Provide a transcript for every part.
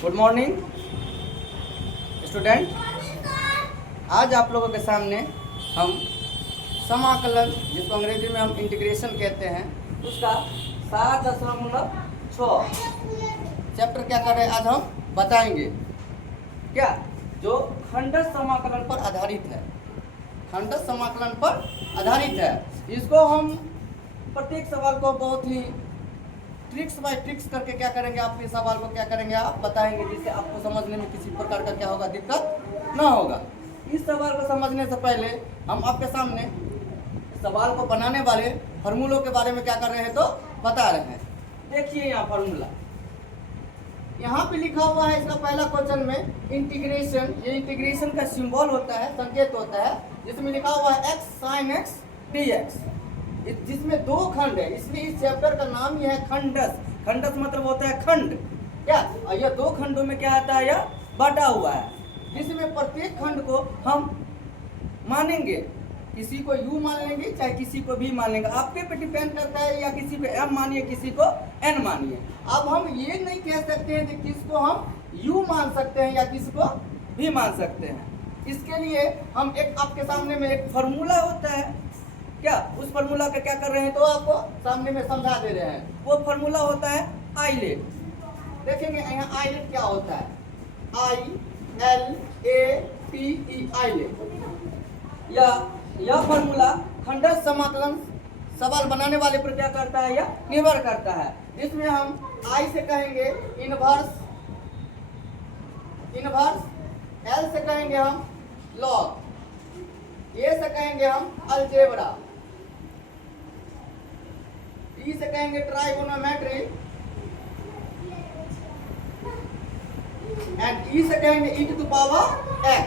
Good morning student. आज आप लोगों के सामने हम समाकलन, जिसको अंग्रेजी में हम इंटीग्रेशन कहते हैं, उसका 7.6 चैप्टर क्या कर रहे हैं आज हम बताएंगे। क्या जो खंडस समाकलन पर आधारित है, खंडस समाकलन पर आधारित है। इसको हम प्रत्येक सवाल को बहुत ही ट्रिक्स बाय ट्रिक्स करके क्या करेंगे, आपके सवाल को क्या करेंगे आप बताएंगे, जिससे आपको समझने में किसी प्रकार का क्या होगा, दिक्कत ना होगा। इस सवाल को समझने से पहले हम आपके सामने सवाल को बनाने वाले फार्मूलों के बारे में क्या कर रहे हैं तो बता रहे हैं। देखिए यहाँ फार्मूला यहाँ पे लिखा हुआ है, इसका पहला क्वेश्चन में इंटीग्रेशन। ये इंटीग्रेशन का सिंबल होता है, संकेत होता है, जिसमें लिखा हुआ है x sin x dx, जिसमें दो खंड है, इसलिए इस चैप्टर का नाम ही है खंडस। खंडस मतलब होता है खंड। क्या यह दो खंडों में क्या आता है, यह बांटा हुआ है, जिसमें प्रत्येक खंड को हम मानेंगे, किसी को u मान लेंगे चाहे किसी को भी मान लेंगे, आपके पे डिपेंड करता है, या किसी को m मानिए किसी को n मानिए। अब हम ये नहीं कह सकते हैं कि किसको हम u मान सकते हैं या किसको भी मान सकते हैं। इसके लिए हम एक आपके सामने में एक फार्मूला होता है, क्या उस फार्मूला का क्या कर रहे हैं तो आपको सामने में समझा दे रहे हैं। वो फार्मूला होता है आइलेट। देखेंगे यहाँ आइलेट क्या होता है, ILATE आइलेट। यह फार्मूला खंडस समाकलन सवाल बनाने वाले पर क्या करता है, यह निर्भर करता है। जिसमें हम I से कहेंगे इनवर्स, L से कहेंगे हम लॉग, A से कहेंगे हम अलजेब्रा, T से कहेंगे ट्राइगोनोमेट्री एंड E से कहेंगे e to the power x।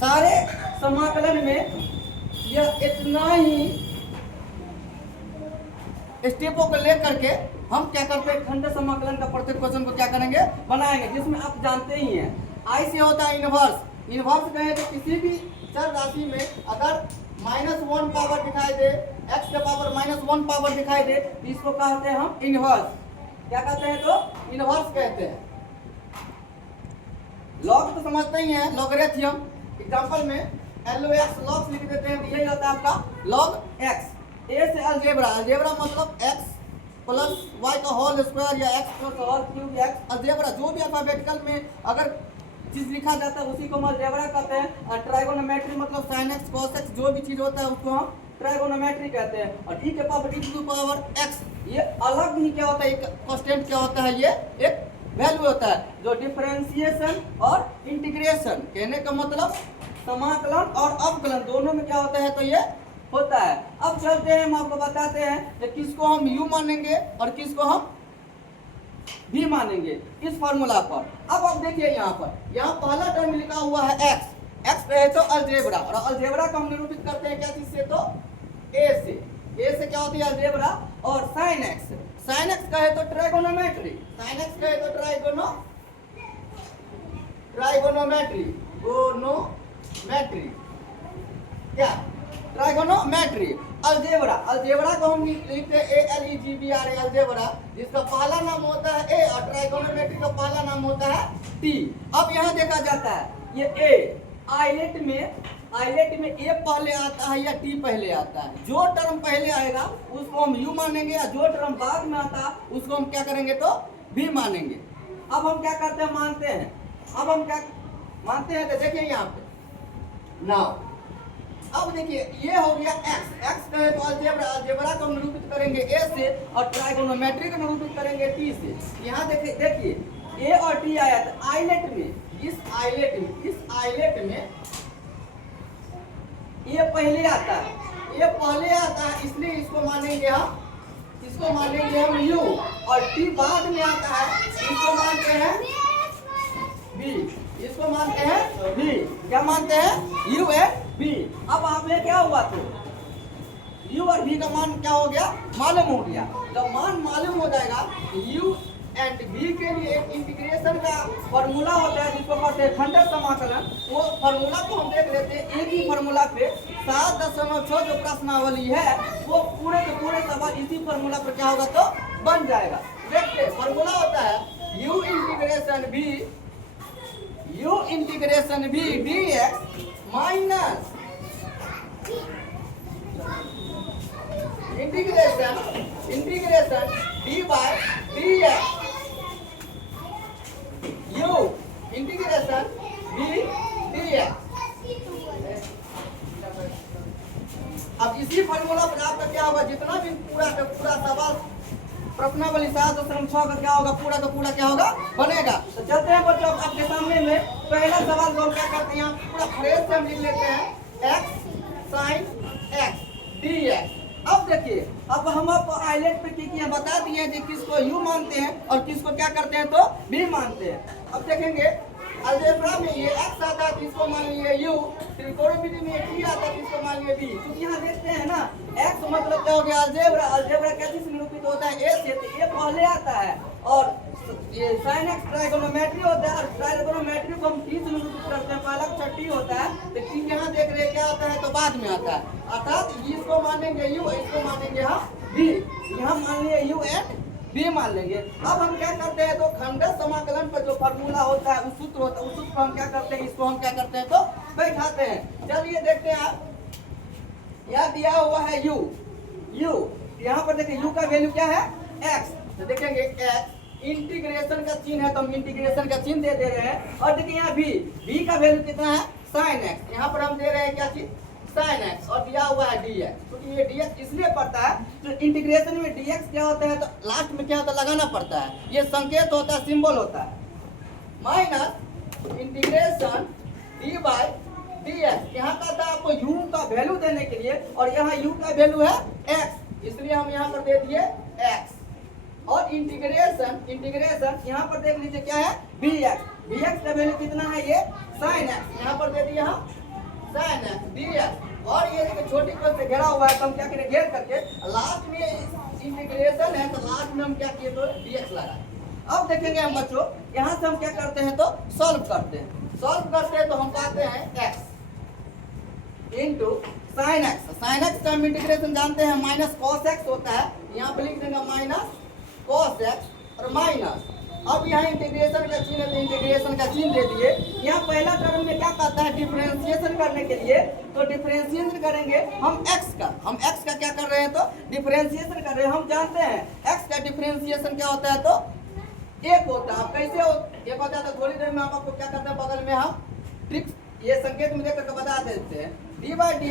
सारे समाकलन में यह इतना ही स्टेपों को लेकर के हम क्या करते हैं, खंड समाकलन का प्रत्येक क्वेश्चन को क्या करेंगे बनाएंगे, जिसमें आप जानते ही हैं I से होता है इनवर्स। इनवर्स कहे तो किसी भी चर राशि में अगर -1 पावर दिखाई दे, x के पावर -1 पावर दिखाई दे, तो इसको कहते हैं हम इनवर्स। क्या कहते हैं तो इनवर्स कहते हैं। लॉग तो समझते ही हैं, लॉगरिथम। एग्जांपल में LOX लॉग लिख देते हैं, तो यही होता है आपका लॉग x। A से अलजेब्रा, अलजेब्रा मतलब x प्लस y का होल स्क्वायर या x प्लस और क्यूब x। अलजेब्रा जो भी अल्फाबेटिकल में अगर चीज लिखा जाता है उसी को हम अलजेब्रा कहते हैं। और ट्राइगोनोमेट्री मतलब sin x cos x, जो भी चीज होता है उसको हम ट्राइगोनोमेट्री कहते हैं। और e के power e to the power x, ये अलग ही क्या होता है, एक कांस्टेंट क्या होता है, ये एक वैल्यू होता है। जो डिफरेंशिएशन और इंटीग्रेशन कहने का मतलब समाकलन और अवकलन दोनों में क्या होता है तो ये होता है। अब चलते हैं, हम आपको बताते हैं कि किसको हम u मानेंगे और किसको हम भी मानेंगे इस फार्मूला पर। अब आप देखिए यहाँ पहला टर्म लिखा हुआ है x है तो अलजेब्रा, और अलजेब्रा को हम निरूपित करते हैं क्या चीज से तो a से क्या होती है अलजेब्रा। और sin x कहे तो ट्राइगोनोमेट्री, sin x कहे तो ट्राइगोनोमेट्री क्या ट्राइगोनोमेट्री। अलजेब्रा को हम लिखते हैं ALEGBRA अलजेब्रा, जिसका पहला नाम होता है a और ट्राइगोनोमेट्री का पहला नाम होता है t। अब यहाँ देखा जाता है ये a आइलेट में a पहले आता है या t पहले आता है। जो टर्म पहले आएगा उसको हम u मानेंगे, या जो टर्म बाद में आता है उसको हम क्या करेंगे तो भी मानेंगे। अब हम क्या करते हैं, मानते हैं। अब हम क्या मानते हैं तो देखिए यहाँ पे नाउ, अब देखिए ये हो गया x कहे तो अलजेब्रा को निरूपित करेंगे a से और ट्राइगोनोमेट्री को निरूपित करेंगे t से। यहाँ देखिए a और t आया तो आइलेट में, इस आइलेट में ये पहले आता है, इसलिए इसको मानेंगे हम u, और t बाद में आता है, इसको मानते हैं v। क्या मानते हैं u एंड v। अब आप में क्या हुआ तो u और v का मान क्या हो गया, मालूम हो गया। जब मान मालूम हो जाएगा u एंड v के लिए एक इंटीग्रेशन का फॉर्मूला होता है जिसको कहते हैं खंडस समाकलन। वो फॉर्मूला को हम देख लेते हैं। एक ही फॉर्मूला पे 7.6 जो प्रश्नावली है वो पूरे के पूरे सवाल इसी फॉर्मूला पर क्या होगा तो बन जाएगा। देखते फॉर्मूला होता है u × integration B u integration B dx minus integration D by dx u integration B dx। अब इसी फार्मूला पर आपका क्या होगा, जितना भी पूरा का पूरा सवाल प्रश्नावली 7 दशमलव 6 का क्या होगा, पूरा का पूरा क्या होगा बनेगा। तो चलते हैं बच्चों आपके सामने में पहला सवाल को क्या करते हैं, यहाँ पूरा फ्रेज से हम लिख लेते हैं x sin x dx। अब देखिए, अब हम आपको आइलेट पे क्या बता दिए कि किसको u मानते हैं और किसको क्या करते हैं तो b मानते हैं। अब देखेंगे अलजेब्रा में ये x आता है तो इसको मान लिए u, त्रिकोणमिति में t आता है तो इसको मान लिए b। क्योंकि यहाँ देखते हैं ना x मतलब क्या हो गया अलजेब्रा, अलजेब्रा कैसे निरूपित होता है a से, तो a पहले आता है और ये sin x ट्राइगोनोमेट्री होता है और ट्राइगोनोमेट्री को हम t से निरूपित करते हैं, पहला अक्षर t होता है तो t यहाँ देख रहे हैं क्या आता है तो बाद में आता है, अर्थात इसको मानेंगे u, इसको मानेंगे हम b, यहाँ मान लिए u एंड b मान लेंगे। अब हम क्या करते हैं तो खंडस समाकलन पर जो फार्मूला होता है उस सूत्र होता है, उस सूत्र पर हम क्या करते हैं, इसको हम क्या करते हैं तो बैठाते हैं। चलिए देखते हैं आप, यहाँ दिया हुआ है u, यहाँ पर देखिए u का वैल्यू क्या है x, तो देखेंगे x इंटीग्रेशन का चिन्ह है तो हम इंटीग्रेशन का चिन्ह दे रहे हैं। और देखिए यहाँ b का वैल्यू कितना है sin x, यहाँ पर हम दे रहे हैं क्या चीज sin x और दिया हुआ है dx, क्योंकि ये dx इसलिए पड़ता है तो इंटीग्रेशन में dx क्या होता है तो लास्ट में क्या होता है लगाना पड़ता है, ये संकेत होता है, सिंबल होता है, minus integration d by dx। यहाँ का था आपको u का वैल्यू देने के लिए और यहाँ u का वैल्यू है x, इसलिए हम यहाँ पर दे दिए x और इंटीग्रेशन यहाँ पर देख लीजिए क्या है bx का वैल्यू कितना है ये sin x, यहाँ पर दे दिया हम sin x dx। और ये देखिए छोटी पद से घेरा हुआ है तो हम क्या करें, घेर करके लास्ट में इंटीग्रेशन है तो लास्ट में हम क्या किए तो dx लगा। अब देखेंगे हम बच्चों, यहाँ से हम क्या करते हैं तो सॉल्व करते हैं तो हम पाते हैं x इंटू sin x का हम इंटीग्रेशन जानते हैं माइनस cos x होता है, यहाँ पे लिख देंगे माइनस cos x और माइनस, अब यहाँ इंटीग्रेशन का चिन्ह है तो इंटीग्रेशन का चिन्ह दे दिए। यहाँ पहला टर्म में क्या कहता है डिफरेंशिएशन करने के लिए, तो डिफरेंशिएशन करेंगे हम x का क्या कर रहे हैं तो डिफरेंशिएशन कर रहे हैं। हम जानते हैं x का डिफरेंशिएशन क्या होता है तो एक होता है। कैसे एक होता है तो थोड़ी देर में हम आपको क्या करते हैं, बगल में हम ट्रिक्स ये संकेत में देकर बता देते हैं। d बाई डी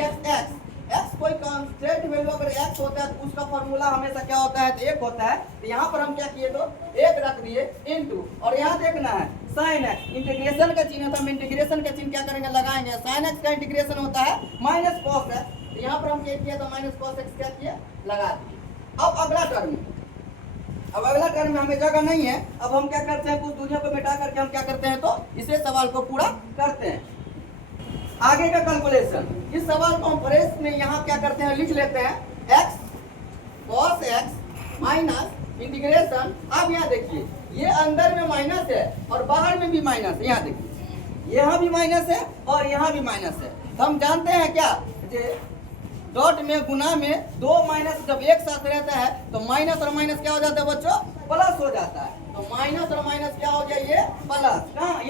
एक्स कोई कांस्टेंट वैल्यू अगर x होता है तो उसका फॉर्मूला हमेशा क्या होता है तो एक होता है, तो यहाँ पर हम क्या किए तो एक रख दिए इनटू, और यहाँ देखना है sin x इंटीग्रेशन का चिन्ह, तो हम इंटीग्रेशन का चिन्ह क्या करेंगे लगाएंगे, sin x का इंटीग्रेशन होता है माइनस cos x, तो यहाँ पर हम क्या किया तो माइनस cos x क्या किया लगा दिए। अब अगला टर्म में हमें जगह नहीं है, अब हम क्या करते हैं कुछ दूरियों को मिटा करके हम क्या करते हैं तो इसे सवाल को पूरा करते हैं। आगे का कैलकुलेशन, इस सवाल को हम फ्रेश में यहाँ क्या करते हैं लिख लेते हैं x cos x minus integration. अब यहाँ देखिए ये अंदर में माइनस है और बाहर में भी माइनस है, यहाँ देखिए यहाँ भी माइनस है और यहाँ भी माइनस है, तो हम जानते हैं क्या डॉट में गुना में दो माइनस जब एक साथ रहता है तो माइनस और माइनस क्या हो जाता है बच्चों प्लस हो जाता है, तो माइनस और माइनस क्या हो गया ये प्लस, कहाँ